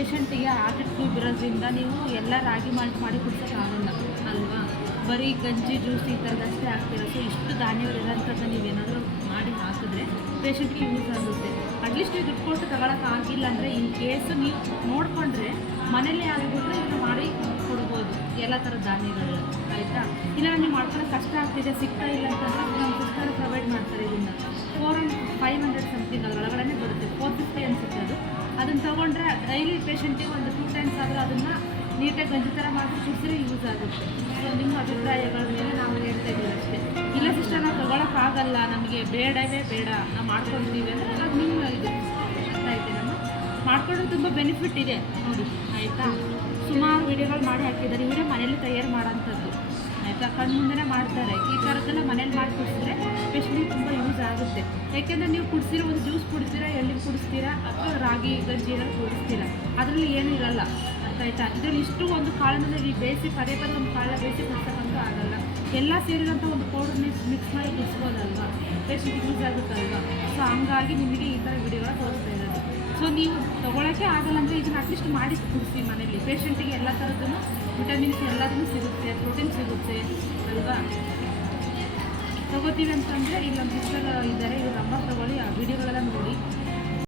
ಪೇಷಂಟಿಗೆ heart tube ಇರೋದ್ರಿಂದ ನೀವು ಎಲ್ಲ ರಾಗಿ ಮಾಲ್ಟ್ ಮಾಡಿ ಕುಡಿಸೋಕ್ಕಾಗಲ್ಲ ಅಲ್ವಾ, ಬರೀ ಗಂಜಿ ಜ್ಯೂಸ್ ಈ ಥರದಷ್ಟೇ ಆಗ್ತಿರೋ. ಸೊ ಇಷ್ಟು ಧಾನ್ಯಗಳಿರೋಂಥದ್ದು ನೀವೇನಾದರೂ ಮಾಡಿ ಹಾಕಿದ್ರೆ ಪೇಷಂಟ್ಗೆ ಯೂಸ್ ಆಗುತ್ತೆ. ಅಟ್ಲೀಸ್ಟ್ ನೀವು ದುಡ್ಡು ಕೊಟ್ಟು ತಗೊಳಕ್ಕಾಗಿಲ್ಲ ಅಂದರೆ ಇನ್ ಕೇಸು ನೀವು ನೋಡಿಕೊಂಡ್ರೆ ಮನೇಲೇ ಆಗಿಬಿಟ್ರೆ ಇದನ್ನು ಮಾಡಿ ಕೊಡ್ಬೋದು ಎಲ್ಲ ಥರದ ಧಾನ್ಯಗಳು, ಆಯಿತಾ. ಇಲ್ಲ ನೀವು ಮಾಡ್ಕೊಳ್ಳೋಕೆ ಕಷ್ಟ ಆಗ್ತಿದೆ, ಸಿಗ್ತಾ ಇಲ್ಲ ಅಂತಂದರೆ ನಮ್ಮ ಸಿಸ್ಟರ್ ಪ್ರೊವೈಡ್ ಮಾಡ್ತಾರೆ. ಇದನ್ನು 500 ಸಮಥಿಂಗ್ ಅದರೊಳಗಡೆ ಬರುತ್ತೆ, 450 ಅನಿಸುತ್ತೆ ಅದು. ಅದನ್ನು ತೊಗೊಂಡ್ರೆ ಡೈಲಿ ಪೇಷಂಟಿಗೆ ಒಂದು 2 ಟೈಮ್ಸ್ ಆದರೂ ಅದನ್ನು ನೀಟಾಗಿ ಗಂಜಿ ಥರ ಮಾಡಿ ಕುಡಿಸಿದ್ರೆ ಯೂಸ್ ಆಗುತ್ತೆ. ಸೊ ನಿಮ್ಮ ಅಭಿಪ್ರಾಯಗಳ ಮೇಲೆ ನಾವು ಹೇಳ್ತಾ ಇದ್ದೀವಿ ಅಷ್ಟೇ. ಇಲ್ಲ ಸಿಸ್ಟರ್ ನಾವು ತೊಗೊಳಕ್ಕಾಗಲ್ಲ, ನಮಗೆ ಬೇಡವೇ ಬೇಡ, ನಾವು ಮಾಡ್ಕೊಳ್ತೀವಿ ಅಂದರೆ ಅದು ನಿಮ್ಮ ಇದು ಅರ್ಥ ಆಯ್ತು. ನಮ್ಮ ಮಾಡ್ಕೊಂಡ್ರೆ ತುಂಬ ಬೆನಿಫಿಟ್ ಇದೆ ನೋಡಿ, ಆಯಿತಾ. ಸುಮಾರು ವಿಡಿಯೋಗಳು ಮಾಡಿ ಹಾಕಿದ್ದಾರೆ, ಇವರೇ ಮನೇಲಿ ತಯಾರು ಮಾಡೋಂಥದ್ದು, ಆಯಿತಾ. ಕಣ್ಣು ಮುಂದೆ ಮಾಡ್ತಾರೆ. ಈ ಥರದ್ದೆಲ್ಲ ಮನೇಲಿ ಮಾಡಿ ಕುಡಿಸಿದ್ರೆ ಪೇಷಂಟಿಗೆ ತುಂಬ ಯೂಸ್ ಆಗುತ್ತೆ. ಯಾಕೆಂದರೆ ನೀವು ಕುಡಿಸಿರೋ ಒಂದು ಜ್ಯೂಸ್ ಕುಡಿಸ್ತೀರಾ, ಎಳ್ನೀರು ಕುಡಿಸ್ತೀರಾ, ಅಥವಾ ರಾಗಿ ಗಂಜಿ ಏನಾದ್ರು ಕುಡಿಸ್ತೀರಾ, ಅದರಲ್ಲಿ ಏನೂ ಇರಲ್ಲ, ಅರ್ಥ ಆಯ್ತಾ. ಇದರಲ್ಲಿ ಇಷ್ಟು ಒಂದು ಕಾಳನ್ನು ನೀವು ಬೇಯಿಸಿ ಪದೇ ಪದೇ ಒಂದು ಕಾಳ ಬೇಯಿಸಿ ಕುಡಿಸೋಕ್ಕಂತೂ ಆಗಲ್ಲ. ಎಲ್ಲ ಸೇರಿದಂಥ ಒಂದು ಪೌಡರ್ನ ಮಿಕ್ಸ್ ಮಾಡಿ ಕುಡಿಸ್ಬೋದಲ್ವಾ, ಪೇಷಂಟಿಗೆ ಯೂಸ್ ಆಗುತ್ತಲ್ವಾ. ಸೊ ಹಂಗಾಗಿ ನಿಮಗೆ ಈ ಥರ ವಿಡಿಯೋಗಳ ತೋರಿಸ್ತಾ ಇರೋದು. ಸೊ ನೀವು ತೊಗೊಳಕ್ಕೆ ಆಗಲ್ಲ ಅಂದರೆ ಇದನ್ನು ಅಟ್ಲೀಸ್ಟ್ ಮಾಡಿ ಕುಡಿಸಿ ಮನೇಲಿ. ಪೇಷಂಟಿಗೆ ಎಲ್ಲ ಥರದ್ದು ವಿಟಮಿನ್ಸ್ ಎಲ್ಲದೂ ಸಿಗುತ್ತೆ, ಪ್ರೋಟೀನ್ ಸಿಗುತ್ತೆ ಅಲ್ವಾ. ತೊಗೋತೀವಿ ಅಂತಂದರೆ ಇಲ್ಲಿ ನಮ್ಮ ಸಿಸ್ಟರ್ ಇದ್ದಾರೆ, ಇವ್ರ ನಂಬರ್ ತೊಗೊಳ್ಳಿ, ಆ ವಿಡಿಯೋಗಳೆಲ್ಲ ನೋಡಿ